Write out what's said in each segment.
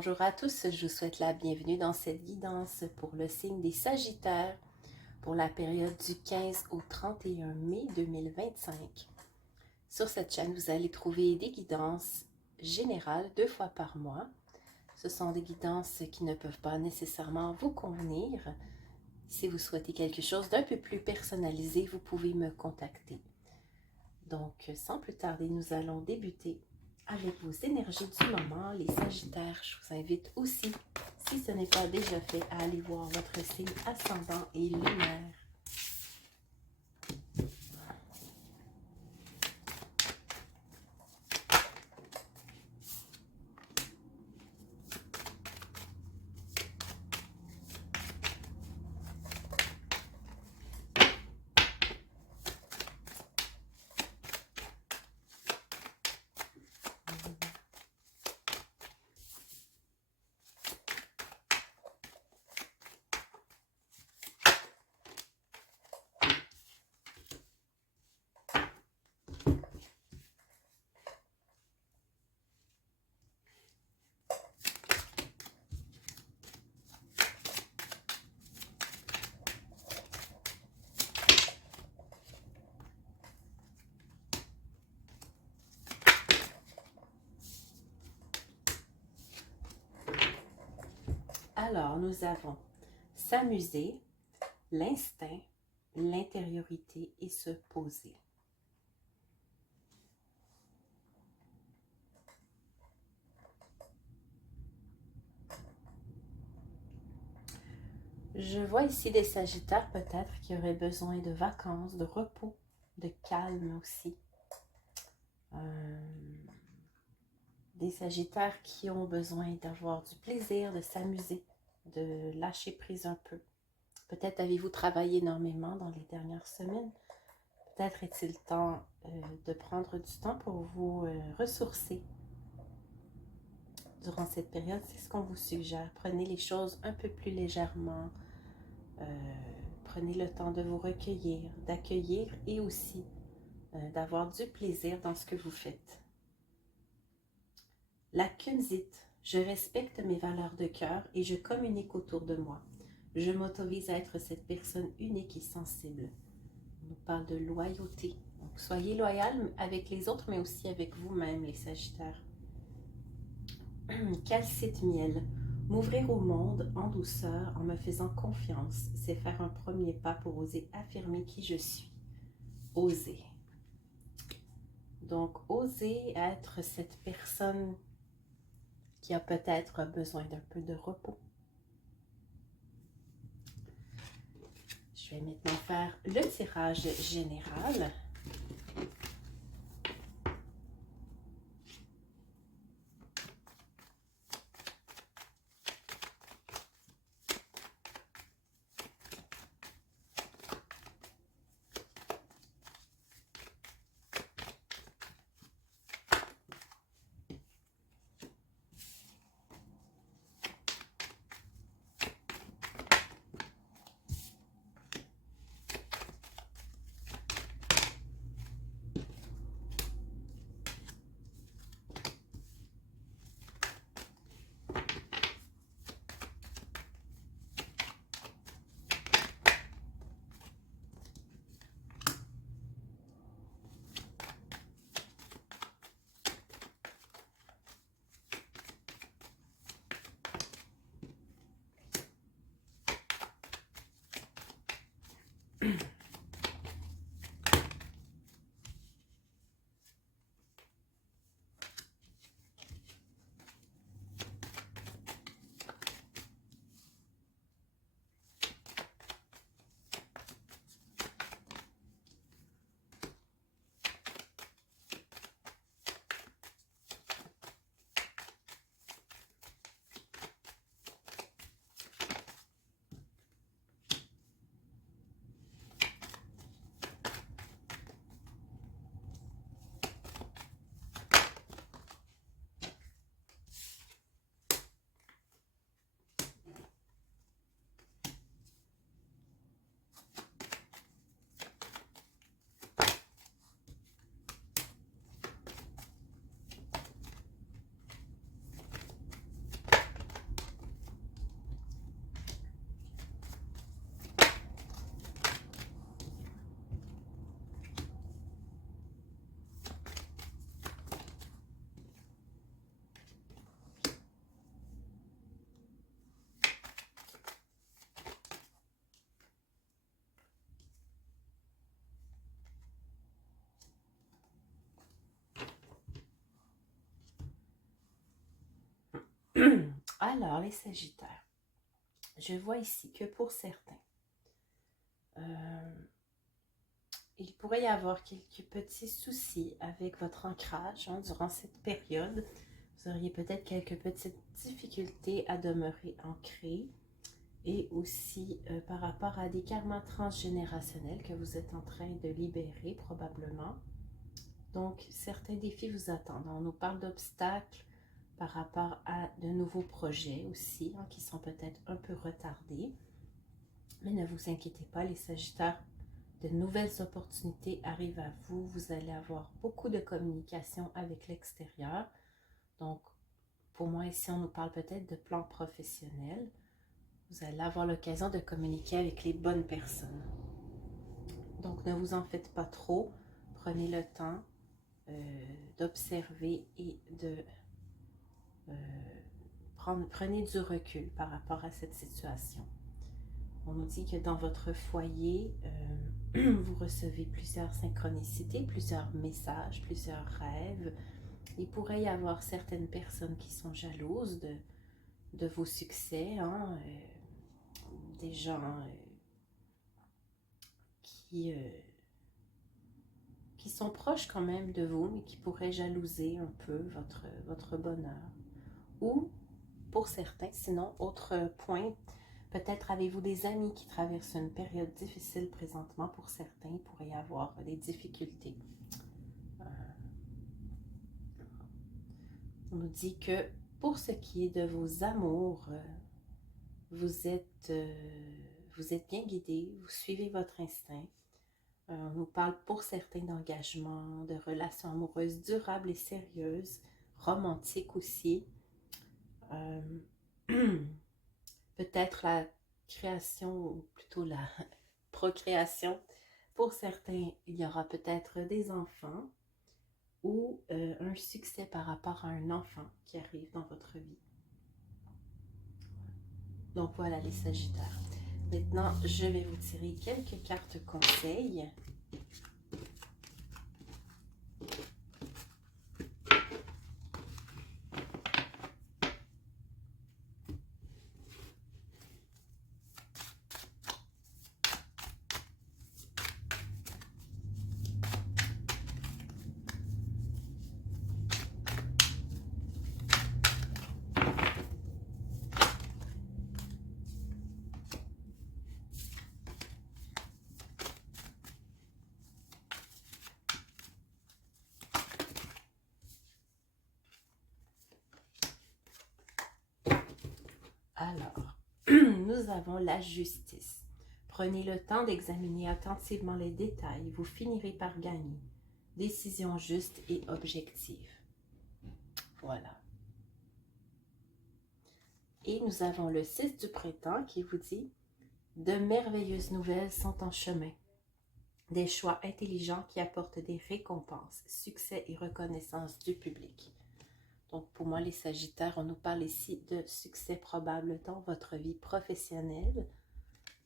Bonjour à tous, je vous souhaite la bienvenue dans cette guidance pour le signe des Sagittaires pour la période du 15 au 31 mai 2025. Sur cette chaîne, vous allez trouver des guidances générales 2 fois par mois. Ce sont des guidances qui ne peuvent pas nécessairement vous convenir. Si vous souhaitez quelque chose d'un peu plus personnalisé, vous pouvez me contacter. Donc, sans plus tarder, nous allons débuter avec vos énergies du moment, les Sagittaires. Je vous invite aussi, si ce n'est pas déjà fait, à aller voir votre signe ascendant et lunaire. Alors, nous avons s'amuser, l'instinct, l'intériorité et se poser. Je vois ici des Sagittaires peut-être qui auraient besoin de vacances, de repos, de calme aussi. Des Sagittaires qui ont besoin d'avoir du plaisir, de s'amuser, de lâcher prise un peu. Peut-être avez-vous travaillé énormément dans les dernières semaines. Peut-être est-il temps de prendre du temps pour vous ressourcer. Durant cette période, c'est ce qu'on vous suggère. Prenez les choses un peu plus légèrement. Prenez le temps de vous recueillir, d'accueillir et aussi d'avoir du plaisir dans ce que vous faites. La Kunzite, je respecte mes valeurs de cœur et je communique autour de moi. Je m'autorise à être cette personne unique et sensible. On nous parle de loyauté. Donc, soyez loyal avec les autres, mais aussi avec vous-même, les Sagittaires. Calcite miel. M'ouvrir au monde en douceur, en me faisant confiance, c'est faire un premier pas pour oser affirmer qui je suis. Oser. Donc, oser être cette personne qui a peut-être besoin d'un peu de repos. Je vais maintenant faire le tirage général. Alors, les Sagittaires, je vois ici que pour certains, il pourrait y avoir quelques petits soucis avec votre ancrage durant cette période. Vous auriez peut-être quelques petites difficultés à demeurer ancré et aussi par rapport à des karmas transgénérationnels que vous êtes en train de libérer probablement. Donc, certains défis vous attendent. On nous parle d'obstacles par rapport à de nouveaux projets aussi, qui sont peut-être un peu retardés. Mais ne vous inquiétez pas, les Sagittaires, de nouvelles opportunités arrivent à vous. Vous allez avoir beaucoup de communication avec l'extérieur. Donc, pour moi, ici, on nous parle peut-être de plan professionnel. Vous allez avoir l'occasion de communiquer avec les bonnes personnes. Donc, ne vous en faites pas trop. Prenez le temps d'observer et de prenez du recul par rapport à cette situation. On nous dit que dans votre foyer, vous recevez plusieurs synchronicités, plusieurs messages, plusieurs rêves. Il pourrait y avoir certaines personnes qui sont jalouses de vos succès, des gens qui sont proches quand même de vous, mais qui pourraient jalouser un peu votre bonheur. Ou, pour certains, sinon, autre point, peut-être avez-vous des amis qui traversent une période difficile présentement. Pour certains, il pourrait y avoir des difficultés. On nous dit que pour ce qui est de vos amours, vous êtes bien guidé, vous suivez votre instinct. On nous parle pour certains d'engagement, de relations amoureuses durables et sérieuses, romantiques aussi. Peut-être la création, ou plutôt la procréation. Pour certains, il y aura peut-être des enfants ou un succès par rapport à un enfant qui arrive dans votre vie. Donc voilà les Sagittaires. Maintenant, je vais vous tirer quelques cartes conseils. Alors, nous avons la justice. Prenez le temps d'examiner attentivement les détails. Vous finirez par gagner. Décision juste et objective. Voilà. Et nous avons le 6 du printemps qui vous dit « De merveilleuses nouvelles sont en chemin. Des choix intelligents qui apportent des récompenses, succès et reconnaissance du public. » Donc, pour moi, les Sagittaires, on nous parle ici de succès probable dans votre vie professionnelle.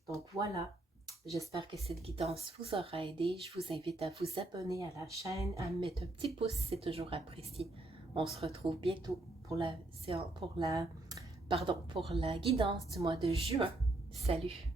Donc, voilà. J'espère que cette guidance vous aura aidé. Je vous invite à vous abonner à la chaîne, à mettre un petit pouce si c'est toujours apprécié. On se retrouve bientôt pour la guidance du mois de juin. Salut!